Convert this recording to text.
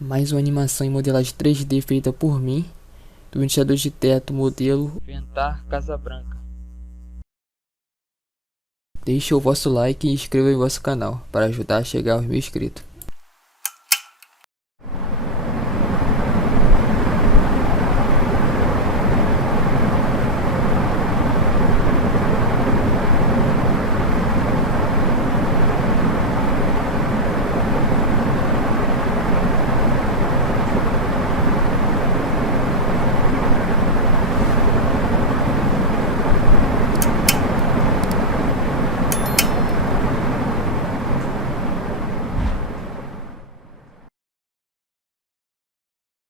Mais uma animação em modelagem 3D feita por mim, do ventilador de teto modelo Ventar Casa Branca. Deixe o vosso like e inscreva em vosso canal, para ajudar a chegar aos 1000 inscritos.